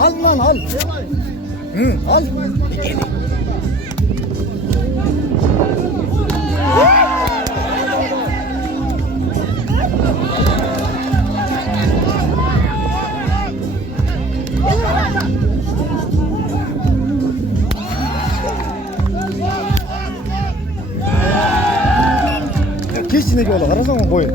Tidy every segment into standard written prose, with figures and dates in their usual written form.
Al lan al. Al. Kesinlikle öyle. Karasana mı boyu?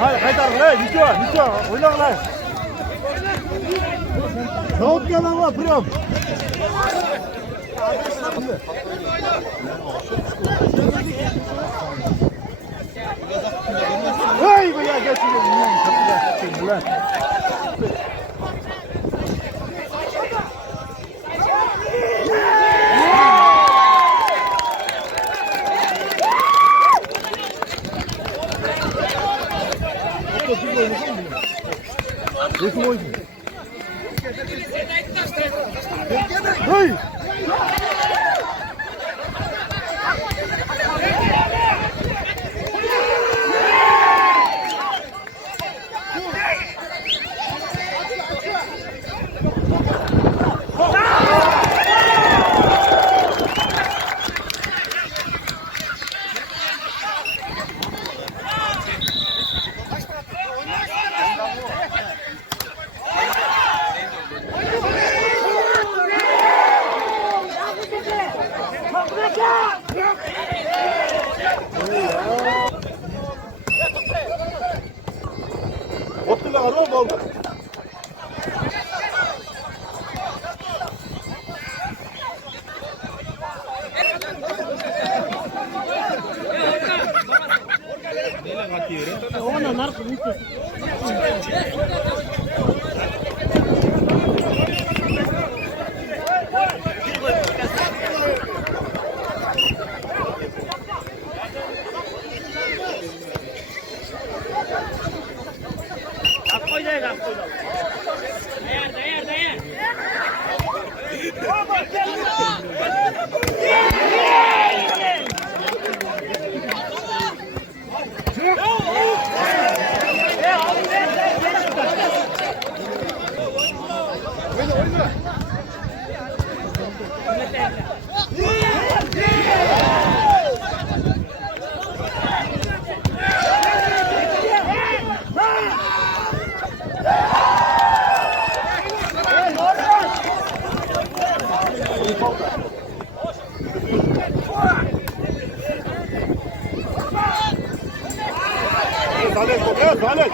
Hayır, kaytar lan, bitiyor, oyna lan. Tavuk gel lan, pırım. Hey, bu ya geçiyor, ulan. Resim oyuncu. Hey! Otla var mı oldu? Zalet.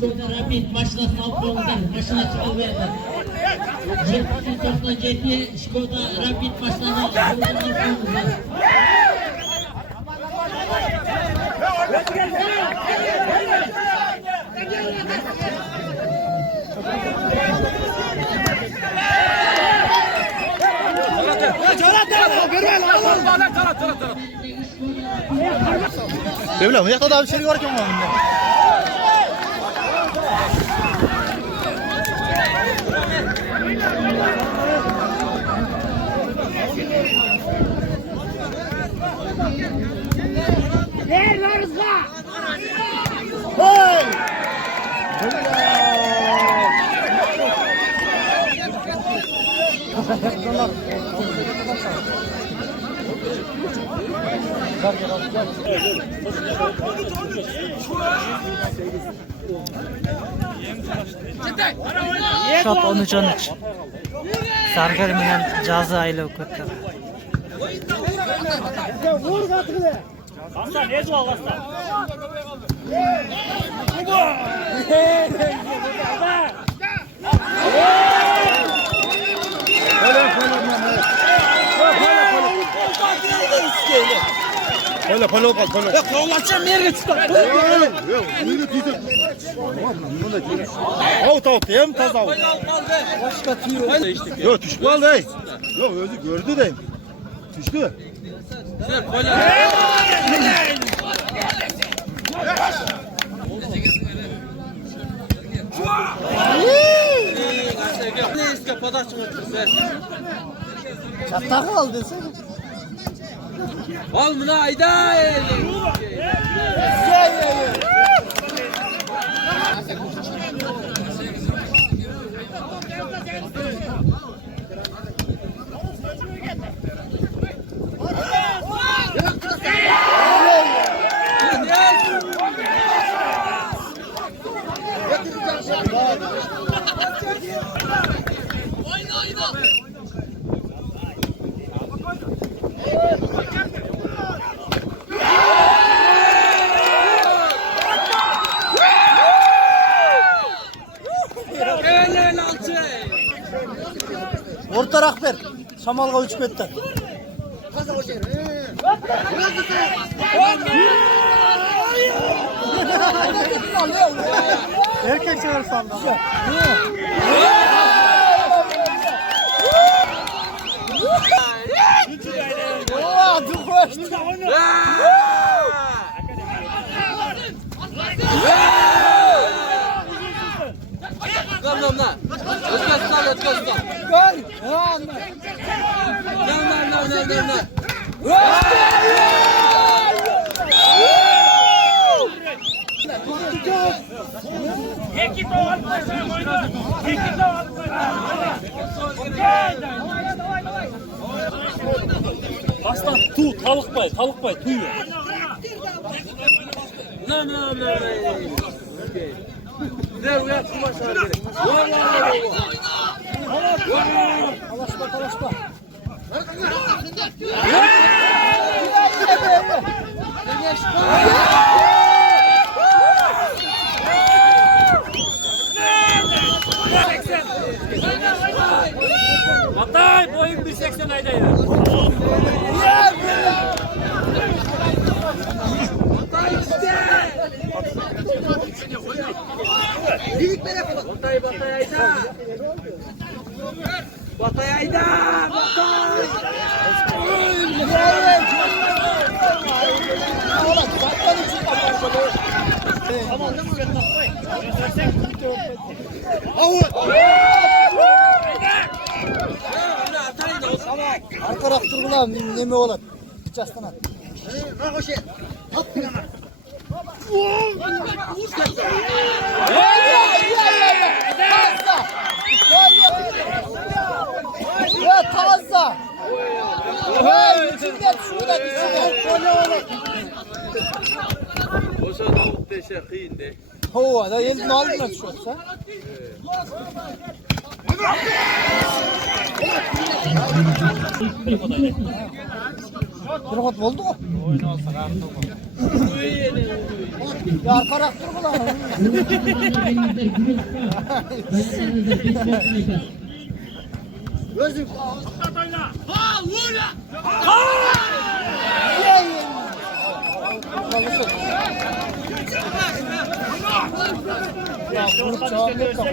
Şurada Rapid başına Samsun'dan başına çıkıverdi. 97 Şurada Rapid başına Samsun'dan. Devlet, bu yakta da bir şey var ki ama. Ver Rıza! Hey! Shot 13-13. Sargar bilan Jazo aylab o'tdi. Aslan ne bu Aslan? Polo kal. Ya kovalatacağım nereye çıktı? Yok, bunu tutup. Out, hem taza out. Başka tüyo. Yok, düştü aldı. Yok, özü gördü de. Düştü. Çatak al desene. Al bunu ayda. Orta rahber. Şamalga 3 metre. Erkek sever sandım. Aslan tu tavuk bay tuyu. Hatay boyun 1.80 ayda ya. Arka raktır bulan nemi olan. Çastana. Ya taza. Hey, içinde şurada içinde. Boşa davut deşe kıyın de. Hova da elini aldın şu olsa. Kırık oldu mu? Ya arka raktır bulan. Gözüm. Ya vurup cevap yok da.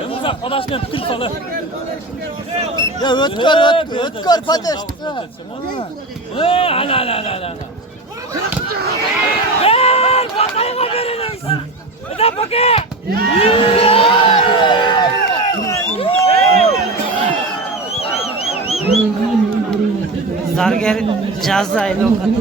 Yalnız arkadaşlar fikir salı. Ya ötkör patates. Hala. Gel bakayım haberiniz. Bir de bakayım. Zarger cazı aylı o kadar.